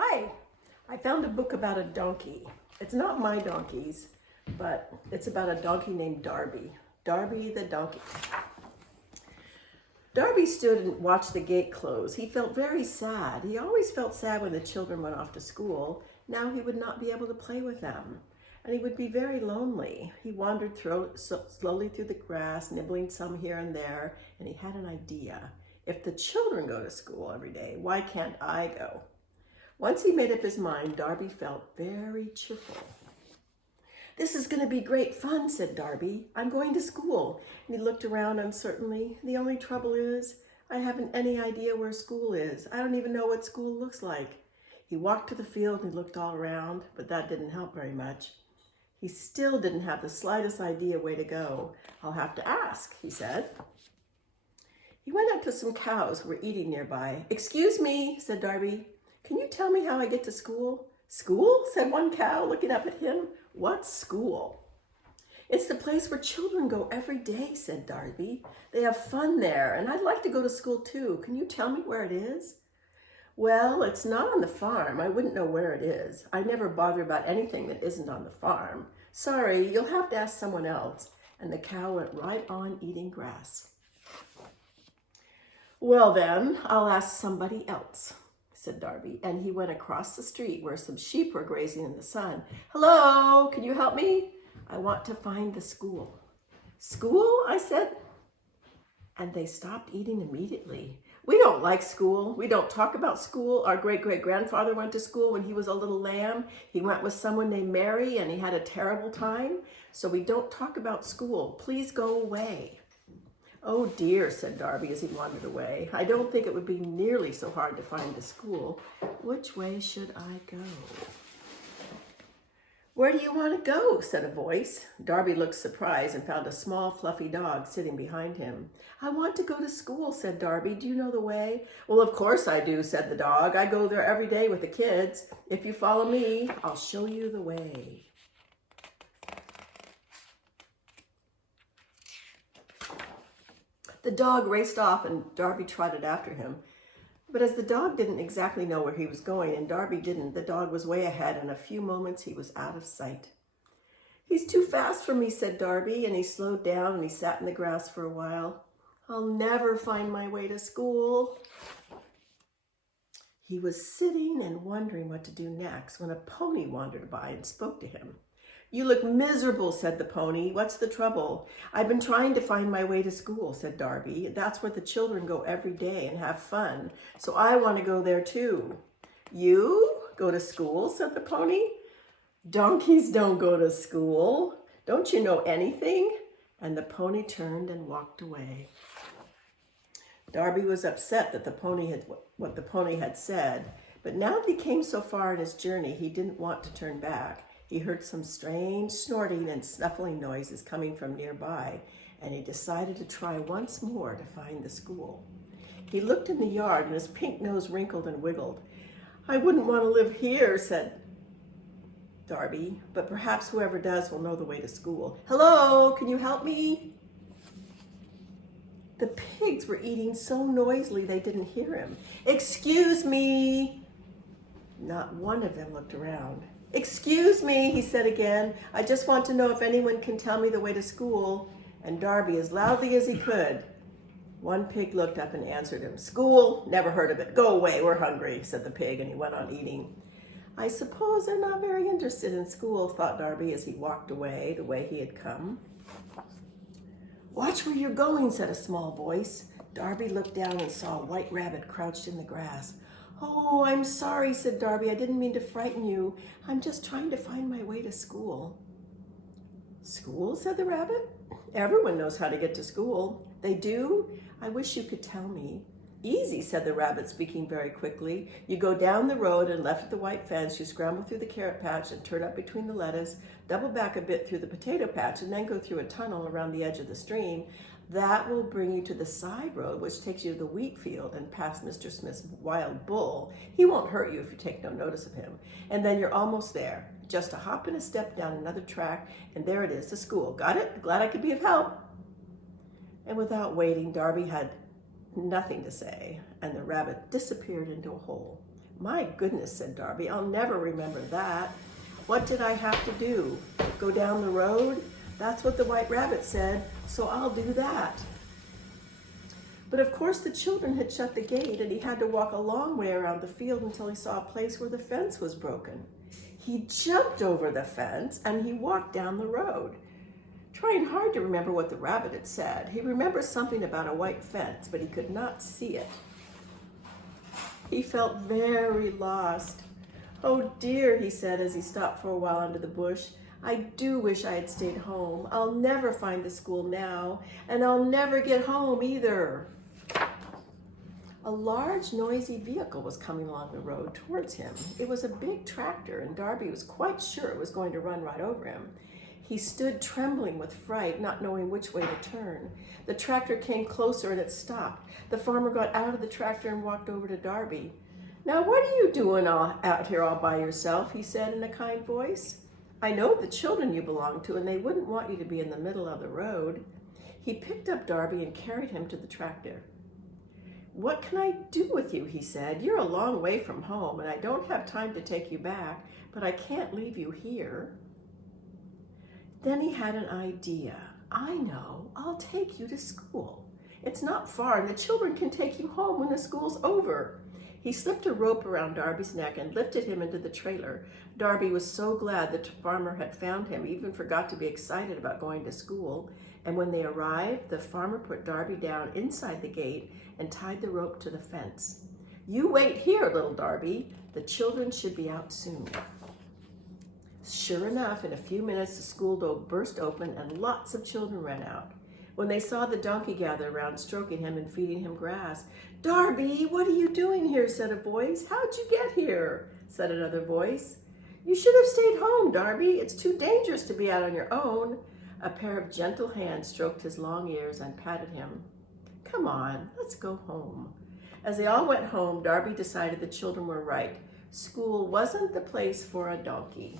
Hi, I found a book about a donkey. It's not my donkeys, but it's about a donkey named Darby. Darby the Donkey. Darby stood and watched the gate close. He felt very sad. He always felt sad when the children went off to school. Now he would not be able to play with them, and he would be very lonely. He wandered slowly through the grass, nibbling some here and there, and he had an idea. If the children go to school every day, why can't I go? Once he made up his mind, Darby felt very cheerful. "This is going to be great fun," said Darby. "I'm going to school." And he looked around uncertainly. "The only trouble is, I haven't any idea where school is. I don't even know what school looks like." He walked to the field and looked all around, but that didn't help very much. He still didn't have the slightest idea where to go. "I'll have to ask," he said. He went up to some cows who were eating nearby. "Excuse me," said Darby. "Can you tell me how I get to school?" "School?" said one cow, looking up at him. "What's school?" "It's the place where children go every day," said Darby. "They have fun there, and I'd like to go to school too. Can you tell me where it is?" "Well, it's not on the farm. I wouldn't know where it is. I never bother about anything that isn't on the farm. Sorry, you'll have to ask someone else." And the cow went right on eating grass. "Well then, I'll ask somebody else," said Darby, and he went across the street where some sheep were grazing in the sun. "Hello, can you help me? I want to find the school." "School?" I said, and they stopped eating immediately. "We don't like school. We don't talk about school. Our great-great-grandfather went to school when he was a little lamb. He went with someone named Mary, and he had a terrible time. So we don't talk about school. Please go away." "Oh dear," said Darby as he wandered away. "I don't think it would be nearly so hard to find the school. Which way should I go?" "Where do you want to go?" said a voice. Darby looked surprised and found a small, fluffy dog sitting behind him. "I want to go to school," said Darby. "Do you know the way?" "Well, of course I do," said the dog. "I go there every day with the kids. If you follow me, I'll show you the way." The dog raced off and Darby trotted after him. But as the dog didn't exactly know where he was going and Darby didn't, the dog was way ahead. In a few moments, he was out of sight. "He's too fast for me," said Darby, and he slowed down and he sat in the grass for a while. "I'll never find my way to school." He was sitting and wondering what to do next when a pony wandered by and spoke to him. "You look miserable," said the pony. "What's the trouble?" "I've been trying to find my way to school," said Darby. "That's where the children go every day and have fun. So I want to go there too." "You go to school?" said the pony. "Donkeys don't go to school. Don't you know anything?" And the pony turned and walked away. Darby was upset that what the pony had said, but now that he came so far in his journey, he didn't want to turn back. He heard some strange snorting and snuffling noises coming from nearby, and he decided to try once more to find the school. He looked in the yard, and his pink nose wrinkled and wiggled. "I wouldn't want to live here," said Darby, "but perhaps whoever does will know the way to school." "Hello, can you help me?" The pigs were eating so noisily they didn't hear him. "Excuse me." Not one of them looked around. "Excuse me," he said again. "I just want to know if anyone can tell me the way to school." And Darby, as loudly as he could, one pig looked up and answered him. "School? Never heard of it. Go away, we're hungry," said the pig, and he went on eating. "I suppose they're not very interested in school," thought Darby as he walked away the way he had come. "Watch where you're going," said a small voice. Darby looked down and saw a white rabbit crouched in the grass. "Oh, I'm sorry," said Darby. "I didn't mean to frighten you. I'm just trying to find my way to school." "School?" said the rabbit. "Everyone knows how to get to school." "They do? I wish you could tell me." "Easy," said the rabbit, speaking very quickly. "You go down the road and left at the white fence. You scramble through the carrot patch and turn up between the lettuce, double back a bit through the potato patch, and then go through a tunnel around the edge of the stream. That will bring you to the side road, which takes you to the wheat field and past Mr. Smith's wild bull. He won't hurt you if you take no notice of him. And then you're almost there. Just a hop and a step down another track, and there it is, the school. Got it? Glad I could be of help." And without waiting, Darby had nothing to say, and the rabbit disappeared into a hole. My goodness, said Darby, I'll never remember that. What did I have to do? Go down the road? That's what the White Rabbit said, so I'll do that. But of course the children had shut the gate and he had to walk a long way around the field until he saw a place where the fence was broken. He jumped over the fence and he walked down the road, trying hard to remember what the rabbit had said. He remembered something about a white fence, but he could not see it. He felt very lost. Oh dear, he said as he stopped for a while under the bush. I do wish I had stayed home. I'll never find the school now, and I'll never get home either. A large, noisy vehicle was coming along the road towards him. It was a big tractor, and Darby was quite sure it was going to run right over him. He stood trembling with fright, not knowing which way to turn. The tractor came closer and it stopped. The farmer got out of the tractor and walked over to Darby. Now, what are you doing out here all by yourself? He said in a kind voice. I know the children you belong to, and they wouldn't want you to be in the middle of the road. He picked up Darby and carried him to the tractor. What can I do with you? He said. You're a long way from home, and I don't have time to take you back, but I can't leave you here. Then he had an idea. I know, I'll take you to school. It's not far, and the children can take you home when the school's over. He slipped a rope around Darby's neck and lifted him into the trailer. Darby was so glad the farmer had found him, he even forgot to be excited about going to school. And when they arrived, the farmer put Darby down inside the gate and tied the rope to the fence. You wait here, little Darby. The children should be out soon. Sure enough, in a few minutes, the school door burst open and lots of children ran out. When they saw the donkey gather around, stroking him and feeding him grass. Darby, what are you doing here? Said a voice. How'd you get here? Said another voice. You should have stayed home, Darby. It's too dangerous to be out on your own. A pair of gentle hands stroked his long ears and patted him. Come on, let's go home. As they all went home, Darby decided the children were right. School wasn't the place for a donkey.